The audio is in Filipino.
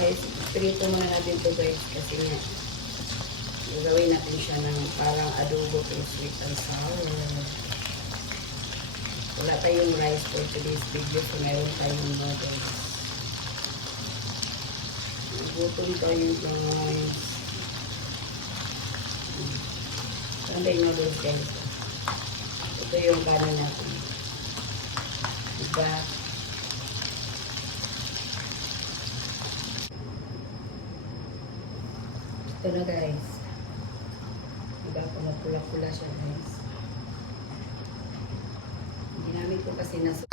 Guys, prito muna natin to guys kasi nga gagawin natin siya ng parang adobo pero sweet and sour. Wala tayong rice for today's video so meron tayong noodles. Gutom tayo guys. Saan ba yung noodles guys? Ito yung kanin natin. Diba? Ito na guys. Diba pumapula-pula siya guys. Ginamit ko kasi nasa